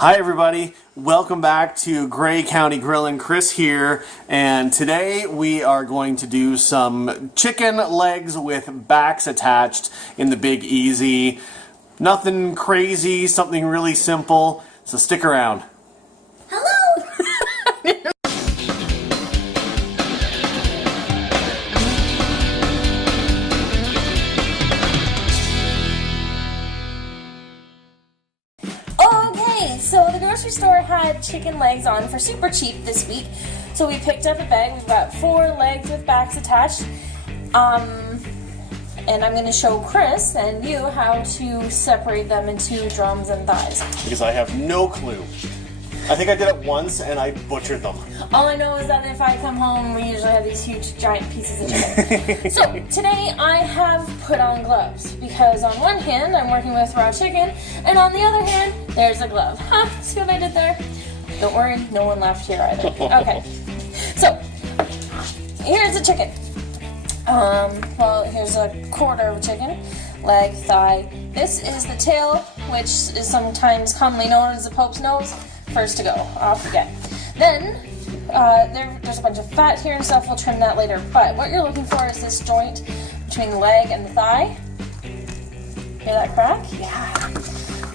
Hi everybody, welcome back to Grey County Grillin. Chris here, and today we are going to do some chicken legs with backs attached in the Big Easy. Nothing crazy, something really simple, so stick around. Hello! So the grocery store had chicken legs on for super cheap this week. So we picked up a bag. We've got 4 legs with backs attached. And I'm going to show Chris and you how to separate them into drums and thighs. Because I have no clue. I think I did it once and I butchered them. All I know is that if I come home, we usually have these huge, giant pieces of chicken. So today I have put on gloves because on one hand I'm working with raw chicken, and on the other hand there's a glove. See what I did there? Don't worry, no one laughed here either. Okay, so here's the chicken. Well, here's a quarter of a chicken, leg, thigh. This is the tail, which is sometimes commonly known as the Pope's nose. First to go, off we get. Then, there's a bunch of fat here and stuff, we'll trim that later, but what you're looking for is this joint between the leg and the thigh. Hear that crack? Yeah.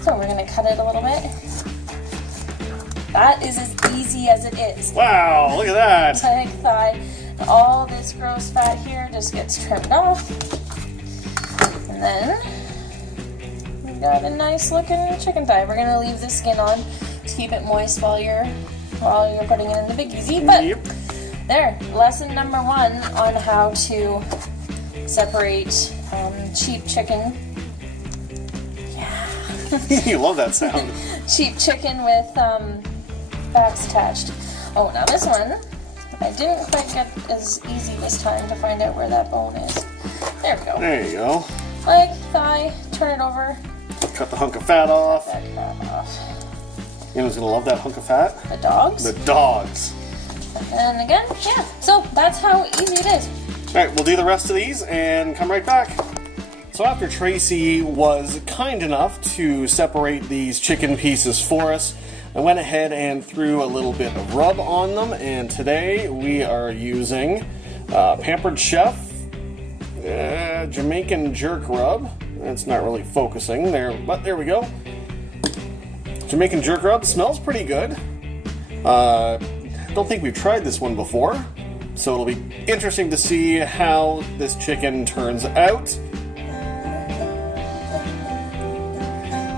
So we're going to cut it a little bit. That is as easy as it is. Wow, look at that! Leg, thigh, and all this gross fat here just gets trimmed off. And then, we've got a nice looking chicken thigh. We're going to leave the skin on to keep it moist while you're putting it in the Big Easy. But there, lesson number 1 on how to separate cheap chicken. Yeah. You love that sound. Cheap chicken with backs attached. Oh, now this one, I didn't quite get as easy this time to find out where that bone is. There we go. There you go. Leg, thigh, turn it over. Cut the hunk of fat off. Cut that crap off. You know who's gonna love that hunk of fat? The dogs. The dogs. And again, yeah. So that's how easy it is. Alright, we'll do the rest of these and come right back. So after Tracy was kind enough to separate these chicken pieces for us, I went ahead and threw a little bit of rub on them, and today we are using Pampered Chef Jamaican Jerk rub. It's not really focusing there, but there we go. Jamaican Jerk rub smells pretty good. Don't think we've tried this one before, so it'll be interesting to see how this chicken turns out.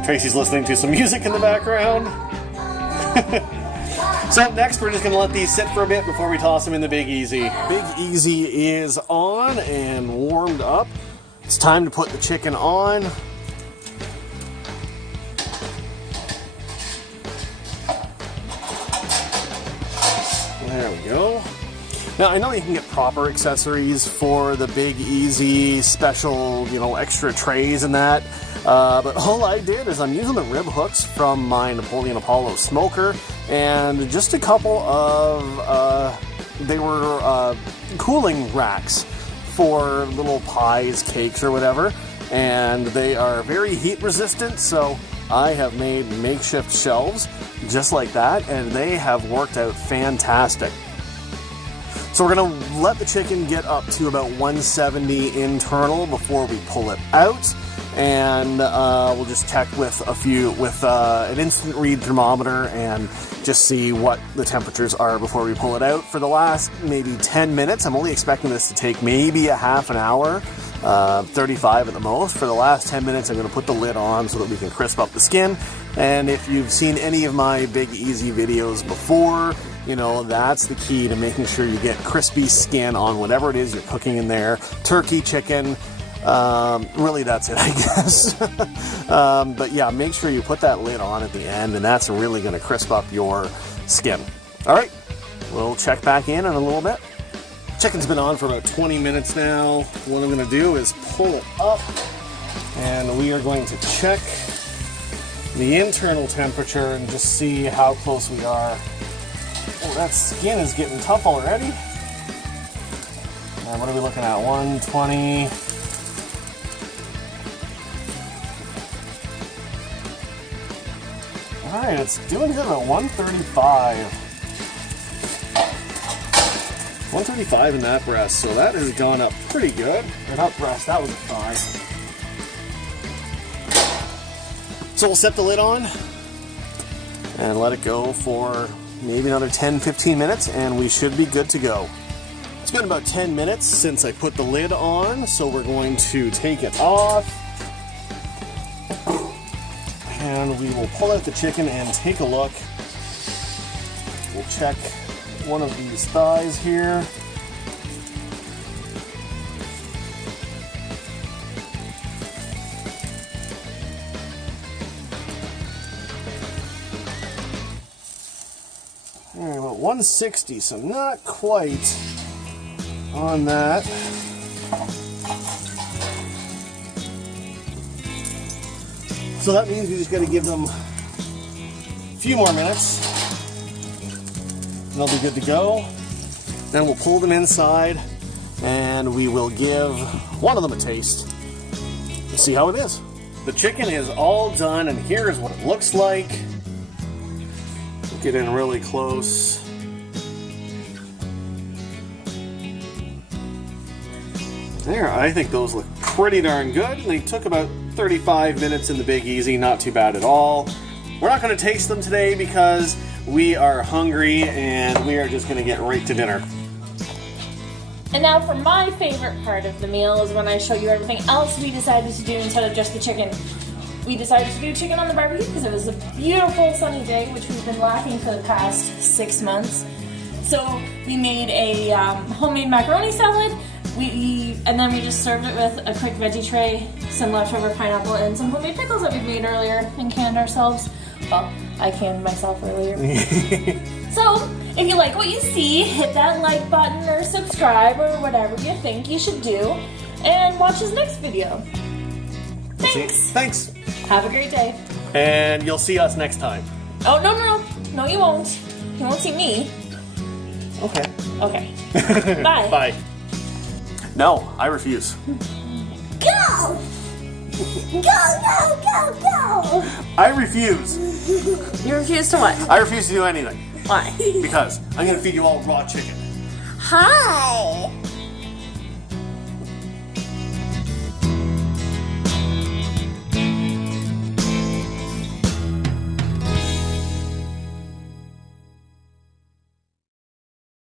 Tracy's listening to some music in the background. So next we're just going to let these sit for a bit before we toss them in the Big Easy. Big Easy is on and warmed up. It's time to put the chicken on. There we go. Now I know you can get proper accessories for the Big Easy, special, extra trays and that. But all I did is I'm using the rib hooks from my Napoleon Apollo smoker, and just a couple of, they were cooling racks for little pies, cakes, or whatever, and they are very heat resistant, so I have made makeshift shelves just like that, and they have worked out fantastic. So we're going to let the chicken get up to about 170 internal before we pull it out. And we'll just check with an instant read thermometer and just see what the temperatures are before we pull it out. For the last maybe 10 minutes, I'm only expecting this to take maybe a half an hour, 35 at the most. For the last 10 minutes, I'm going to put the lid on so that we can crisp up the skin. And if you've seen any of my Big Easy videos before, that's the key to making sure you get crispy skin on whatever it is you're cooking in there. Turkey, chicken. Really that's it, I guess. But yeah, make sure you put that lid on at the end, and that's really going to crisp up your skin. Alright, we'll check back in a little bit. Chicken's been on for about 20 minutes now. What I'm going to do is pull it up, and we are going to check the internal temperature and just see how close we are. Oh, that skin is getting tough already. And what are we looking at? 120. Alright, it's doing good at 135. 135 in that breast, so that has gone up pretty good. Or not breast, that was a thigh. So we'll set the lid on and let it go for maybe another 10-15 minutes and we should be good to go. It's been about 10 minutes since I put the lid on, so we're going to take it off. And we will pull out the chicken and take a look. We'll check one of these thighs here. Alright, about 160, so not quite on that. So that means we just got to give them a few more minutes and they'll be good to go. Then we'll pull them inside and we will give one of them a taste and see how it is. The chicken is all done and here's what it looks like. Get in really close. There, I think those look pretty darn good. They took about 35 minutes in the Big Easy, not too bad at all. We're not going to taste them today because we are hungry and we are just going to get right to dinner. And now for my favorite part of the meal is when I show you everything else we decided to do instead of just the chicken. We decided to do chicken on the barbecue because it was a beautiful sunny day, which we've been lacking for the past 6 months. So we made a homemade macaroni salad. And then we just served it with a quick veggie tray, some leftover pineapple, and some homemade pickles that we made earlier and canned ourselves. Well, I canned myself earlier. So, if you like what you see, hit that like button or subscribe or whatever you think you should do, and watch this next video. Thanks. Thanks. Have a great day. And you'll see us next time. Oh, no, you won't. You won't see me. Okay. Okay. Bye. Bye. No, I refuse. Go! Go! I refuse. You refuse to what? I refuse to do anything. Why? Because I'm going to feed you all raw chicken. Hi!